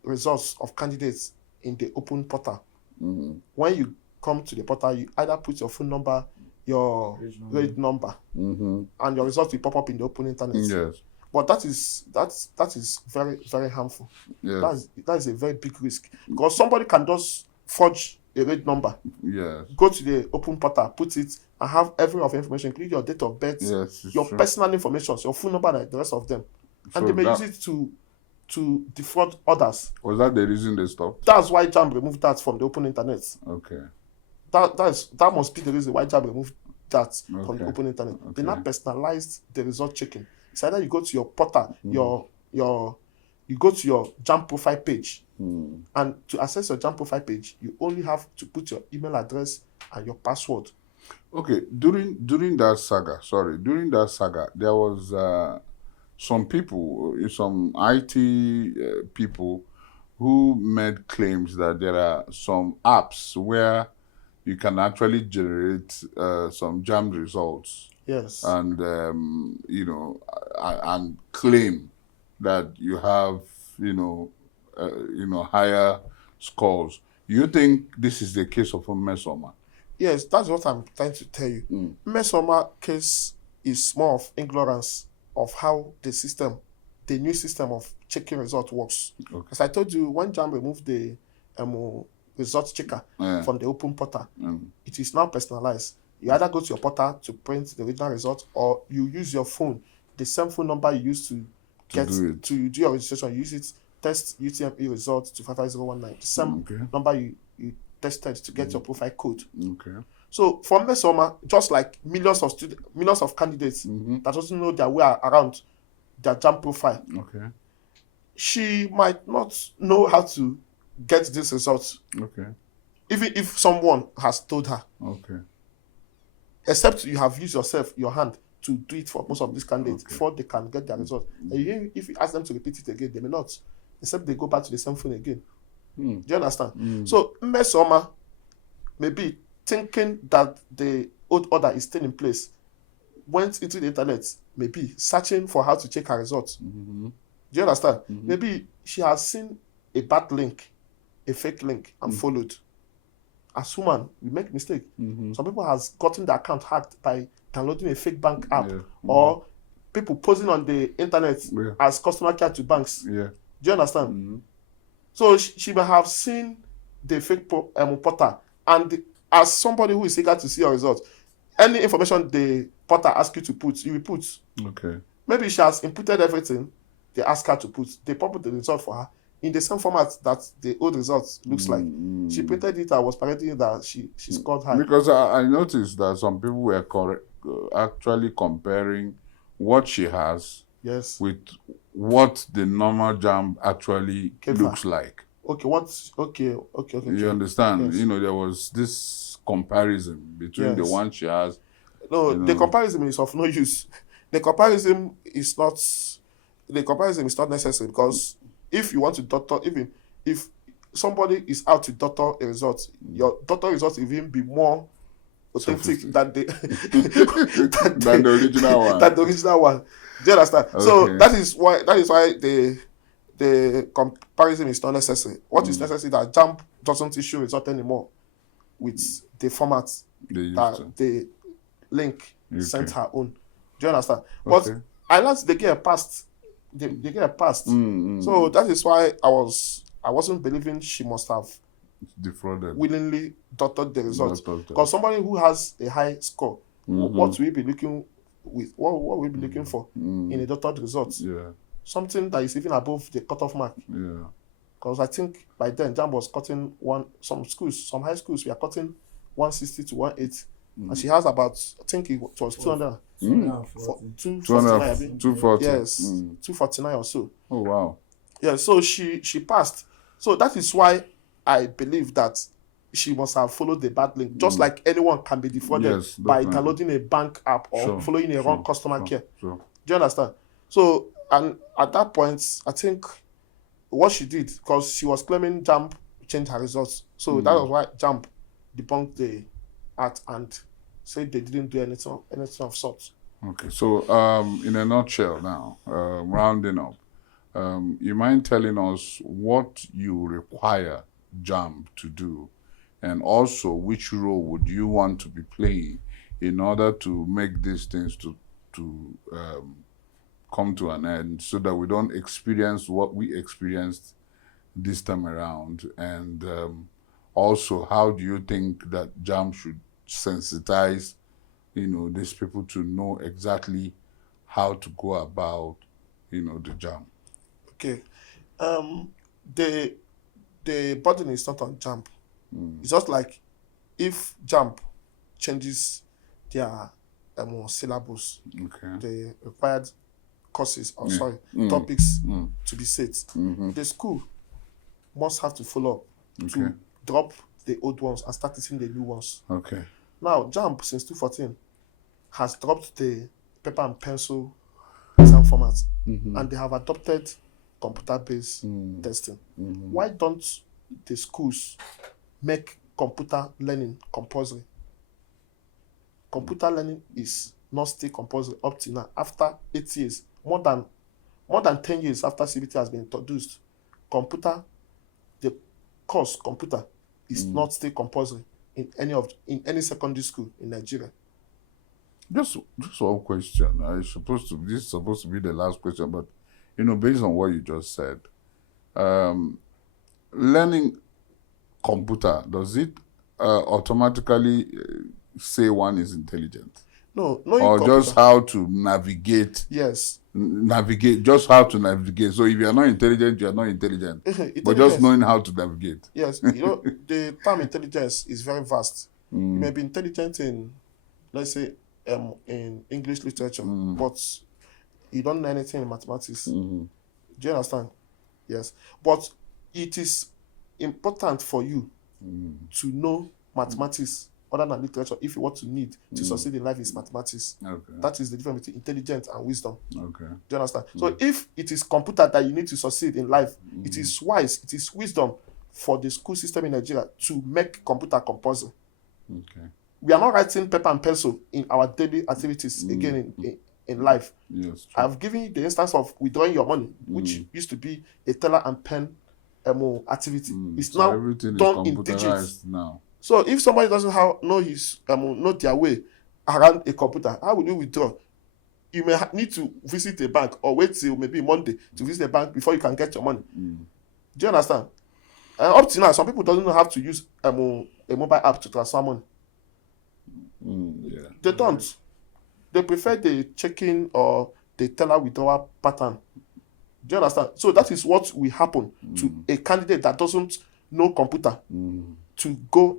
results of candidates in the open portal. When you come to the portal, you either put your phone number, your grade number, and your results will pop up in the open internet. Yes. But that is very, very harmful. Yes. That is a very big risk because somebody can just forge a grade number. Yes. Go to the open portal, put it, and have every of information, including your date of birth, your personal information, your phone number, and the rest of them. And they may use it to defraud others. Was that the reason they stopped? That's why JAMB removed that from the open internet. Okay. That must be the reason why JAMB removed that from the open internet. They now personalized the result checking. It's either you go to your portal, you go to your JAMB profile page, and to access your JAMB profile page, you only have to put your email address and your password. Okay, during that saga, there was some people, some IT people who made claims that there are some apps where you can actually generate some JAMB results. Yes. And and claim that you have higher scores. You think this is the case of Mesoma? Yes, that's what I'm trying to tell you. Mesoma case is more of ignorance of how the new system of checking result works. As I told you, when JAMB removed the result checker from the open portal, it is now personalized. You either go to your portal to print the original result, or you use your phone, the same phone number you use to do your registration. You use it, test UTME result to 55019. The same number you tested to get your profile code. So for Mesoma, just like millions of candidates that doesn't know their way around their JAMB profile, she might not know how to get this result. Even if someone has told her. Except you have used your hand to do it for most of these candidates before they can get their result. And if you ask them to repeat it again, they may not, except they go back to the same phone again. Do you understand? So Mesoma may be thinking that the old order is still in place, went into the internet, maybe searching for how to check her results. Do you understand? Maybe she has seen a bad link, a fake link, and followed. As human, we make mistake. Some people has gotten the account hacked by downloading a fake bank app, or people posing on the internet as customer care to banks. Do you understand? So she may have seen the fake portal, and as somebody who is eager to see your results, any information the portal asks you to put, you will put. Maybe she has inputted everything they ask her to put. They put the result for her in the same format that the old results looks like. She printed it and was parading that she scored high. Because I noticed that some people were actually comparing what she has with what the normal JAMB actually looks like. Okay. You understand? Yes. There was this comparison between the one she has. No, the comparison is of no use. The comparison is not necessary, because if you want to doctor, even if somebody is out to doctor a result, your doctor result will even be more authentic than the original one. Do you understand? So that is why the comparison is not necessary. What is necessary is that JAMB doesn't issue result anymore with the format that the link sent her own. Do you understand? But I learned they get a past. They get a past. So that is why I wasn't believing she must have defrauded, willingly doctored the result. Because somebody who has a high score, what will we be looking for in a doctored result? Something that is even above the cutoff mark. Because I think by then JAMB was cutting some high schools were cutting 160 to 180. And she has about, I think it was 200. 240. Yes, 249 or so. Oh, wow. Yeah, so she passed. So that is why I believe that she must have followed the bad link. Just like anyone can be defrauded by downloading a bank app or following a wrong customer care. Do you understand? So, and at that point, I think what she did, because she was claiming JAMB changed her results. So that was why JAMB debunked the act and said they didn't do anything of sorts. Okay, so in a nutshell now, rounding up, you mind telling us what you require JAMB to do, and also which role would you want to be playing in order to make these things to come to an end, so that we don't experience what we experienced this time around? And also, how do you think that JAMB should sensitize these people to know exactly how to go about the JAMB? Okay. The burden is not on JAMB. It's just like if JAMB changes their syllabus, Okay. the required courses, or Yeah. sorry, topics Mm. to be set. Mm-hmm. The school must have to follow up Okay. to drop the old ones and start teaching the new ones. Okay. Now, JAMB since 2014 has dropped the paper and pencil exam format, and they have adopted computer-based testing. Why don't the schools make computer learning compulsory? Computer learning is not still compulsory up to now. After 8 years, more than 10 years after CBT has been introduced, the course computer is not still compulsory in any secondary school in Nigeria. Just one question. This is supposed to be the last question, but based on what you just said, learning computer, does it automatically say one is intelligent? No, knowing or computer, just how to navigate? yes. Just how to navigate. So if you are not intelligent, you are not intelligent. But just knowing how to navigate. Yes, the term intelligence is very vast. You may be intelligent in, let's say, in English literature, but you don't know anything in mathematics. Do you understand? Yes. But it is important for you to know mathematics other than literature if you want to need to succeed in life is mathematics. Okay. That is the difference between intelligence and wisdom. Okay. Do you understand? So if it is computer that you need to succeed in life, it is wise, it is wisdom for the school system in Nigeria to make computer compulsory. Okay. We are not writing paper and pencil in our daily activities again in life. Yes. True. I've given you the instance of withdrawing your money, which used to be a teller and pen activity. It's So now everything done is in digits. computerized now. So if somebody doesn't know their way around a computer, how will you withdraw? You may need to visit a bank or wait till maybe Monday to visit a bank before you can get your money. Do you understand? And up to now, some people don't know how to use a mobile app to transfer money. Yeah. They don't. They prefer the checking or the teller withdrawal pattern. Do you understand? So that is what will happen to a candidate that doesn't know computer to go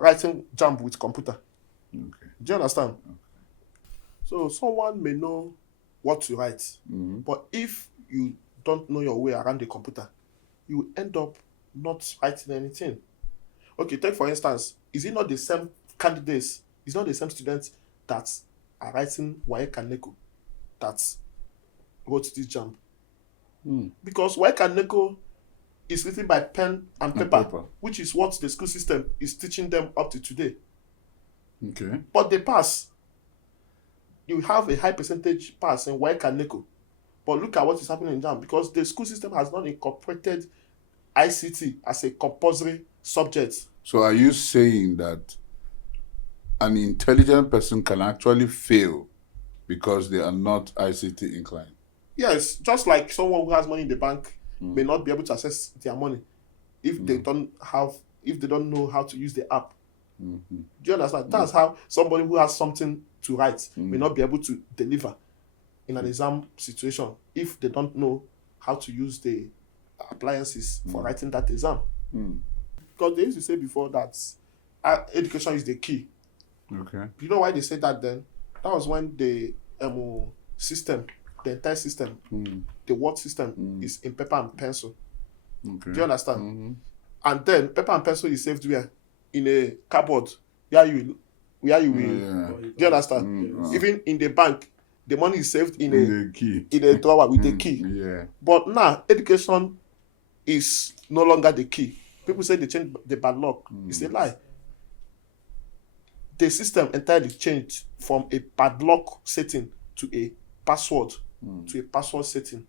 writing JAMB with computer. Okay. Do you understand? Okay. So someone may know what to write, but if you don't know your way around the computer, you end up not writing anything. Okay, take for instance, is it not the same candidates, it's not the same students that are writing WAEC and NECO that wrote this JAMB? Because WAEC and NECO is written by pen and paper, which is what the school system is teaching them up to today. Okay. But they pass. You have a high percentage pass in WAEC and NECO. But look at what is happening in JAMB, because the school system has not incorporated ICT as a compulsory subject. So are you saying that an intelligent person can actually fail because they are not ICT inclined? Yes, just like someone who has money in the bank may not be able to access their money if they don't know how to use the app. Do you understand? That's how somebody who has something to write may not be able to deliver in an exam situation if they don't know how to use the appliances for writing that exam. Because they used to say before that education is the key. Okay. You know why they said that then? That was when the system, the entire system, the word system is in paper and pencil. Okay. Do you understand? And then paper and pencil is saved where? In a cupboard. Where you will. Do you understand? Even in the bank, the money is saved in a drawer with a key. Yeah. But now education is no longer the key. People say they changed the bad luck. It's a lie. The system entirely changed from a padlock setting to a password setting.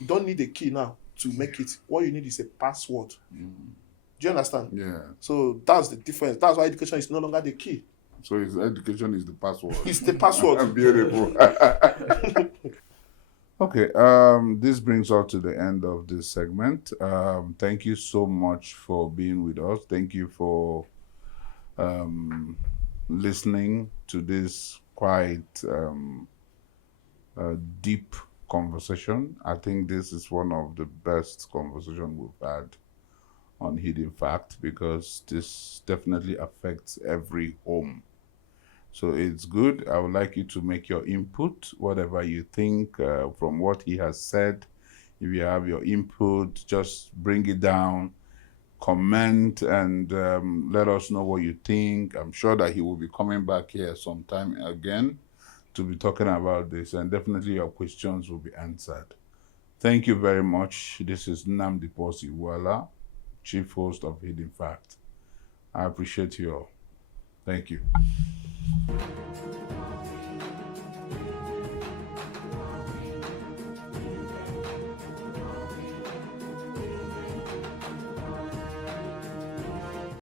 You don't need a key now to make it. What you need is a password. Do you understand? Yeah. So that's the difference. That's why education is no longer the key. So education is the password. It's the password. Beautiful. Okay. This brings us to the end of this segment. Thank you so much for being with us. Thank you for listening to this quite deep conversation. I think this is one of the best conversations we've had on Hidden Fact, because this definitely affects every home. So it's good. I would like you to make your input, whatever you think from what he has said. If you have your input, just bring it down, comment, and let us know what you think. I'm sure that he will be coming back here sometime again to be talking about this, and definitely your questions will be answered. Thank you very much. This is Ndukwe Chibueze, Chief Host of HiddenFacts. I appreciate you all. Thank you.